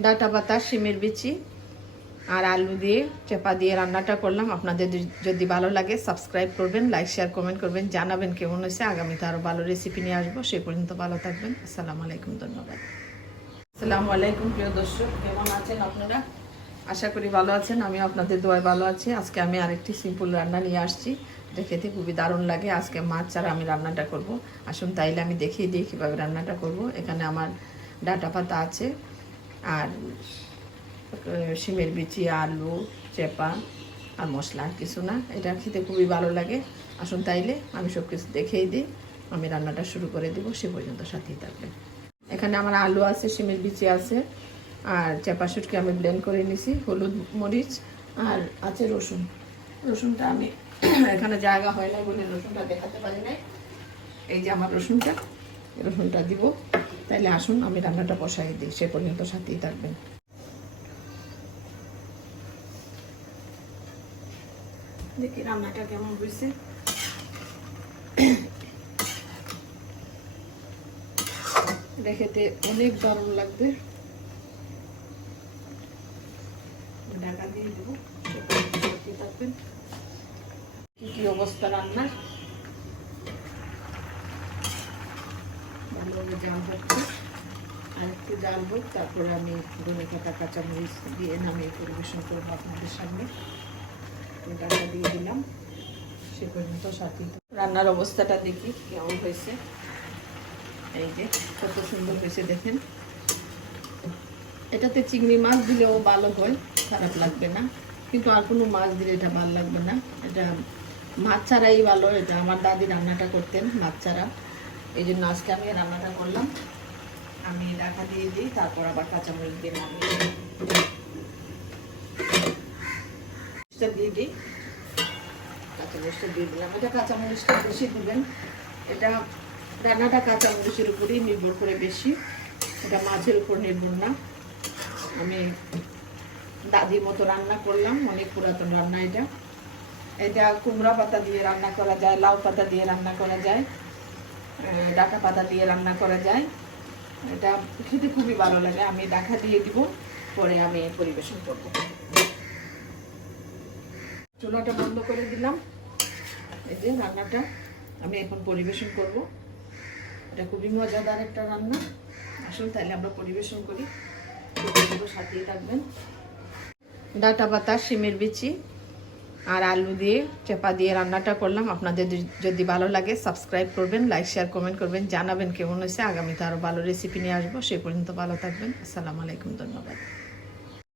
ডাঁটা পাতা, শিমের বিচি আর আলু দিয়ে চেপা দিয়ে রান্নাটা করলাম। আপনাদের যদি ভালো লাগে সাবস্ক্রাইব করবেন, লাইক শেয়ার কমেন্ট করবেন, জানাবেন কেমন হয়েছে। আগামীতে আরও ভালো রেসিপি নিয়ে আসবো। সে পর্যন্ত ভালো থাকবেন। আসসালামু আলাইকুম, ধন্যবাদ। আসসালামু আলাইকুম প্রিয় দর্শক, কেমন আছেন আপনারা? আশা করি ভালো আছেন। আমি আপনাদের দোয়ায় ভালো আছি। আজকে আমি আরেকটি সিম্পল রান্না নিয়ে আসছি, এটা খেতে খুবই দারুণ লাগে। আজকে মাছ ছাড়া আমি রান্নাটা করব। আসুন তাইলে আমি দেখিয়ে দিই কীভাবে রান্নাটা করব। এখানে আমার ডাঁটা পাতা আছে, আর শিমের বিচি, আলু, চেপা আর মশলা, আর কিছু না। এটা খেতে খুবই ভালো লাগে। আসুন তাইলে আমি সব কিছু দেখিয়ে দিই। আমি রান্নাটা শুরু করে দেবো, সে পর্যন্ত সাথেই থাকবেন। এখানে আমার আলু আছে, শিমের বিচি আছে, আর চেপা শুটকি আমি ব্লেন্ড করে নিছি, হলুদ, মরিচ, আর আছে রসুন। রসুনটা আমি এখানে জায়গা হয় না বলে রসুনটা দেখাতে পারি নাই। এই যে আমার রসুনটা দিব। তাইলে আসুন আমি রান্নাটা বসাই দিই, সে পর্যন্ত সাথেই থাকবেন। দেখি রান্নাটা কেমন হয়েছে। দেখতে অনেক দারুণ লাগবে। ঢাকা দিয়ে দেবো, থাকবেন। কি কি অবস্থা রান্নার, ভালোভাবে জাল হচ্ছে। আর একটু জাল হোক, তারপরে আমি ধনে পাতা, কাঁচামরিচ দিয়ে নামিয়ে পরিবেশন করবো আপনাদের সামনে। ঢাকা দিয়ে দিলাম, সে পর্যন্ত সাথে। রান্নার অবস্থাটা দেখি কেমন হয়েছে। এই যে কত সুন্দর হয়েছে দেখেন। এটাতে চিংড়ি মাছ দিলেও ভালো হয়, খারাপ লাগবে না। কিন্তু আর কোনো মাছ দিলে এটা ভালো লাগবে না। এটা মাছ ছাড়াই ভালো। এটা আমার দাদি রান্নাটা করতেন মাছ ছাড়া, এই জন্য আজকে আমি রান্নাটা করলাম। আমি ঢাকা দিয়ে দিই, তারপর আবার কাঁচামরিচ দিয়ে নামিয়ে দিয়ে দিই। কাঁচামরিচটা দিয়ে দিলাম। এটা কাঁচামরিচটা বেশি দিবেন। এটা রান্নাটা কাঁচামরিচের উপরেই নির্ভর করে বেশি, এটা মাছের উপর নির্ভর না। আমি দাদির মতো রান্না করলাম, অনেক পুরাতন রান্না এটা। এটা কুমড়া পাতা দিয়ে রান্না করা যায়, লাউ পাতা দিয়ে রান্না করা যায়, ডাঁটা পাতা দিয়ে রান্না করা যায়। এটা খেতে খুবই ভালো লাগে। আমি ডাঁটা দিয়ে দিব, পরে আমি পরিবেশন করব। চুলাটা বন্ধ করে দিলাম। এই যে রান্নাটা আমি এখন পরিবেশন করব। এটা খুবই মজাদার একটা রান্না। আসুন তাহলে আমরা পরিবেশন করি, সাথেই থাকবেন। ডাঁটা পাতা, শিমের বিচি আর আলু দিয়ে চেপা দিয়ে রান্নাটা করলাম। আপনাদের যদি ভালো লাগে সাবস্ক্রাইব করবেন, লাইক শেয়ার কমেন্ট করবেন, জানাবেন কেমন হয়েছে। আগামীতে আরও ভালো রেসিপি নিয়ে আসবো। সে পর্যন্ত ভালো থাকবেন। আসসালামু আলাইকুম, ধন্যবাদ।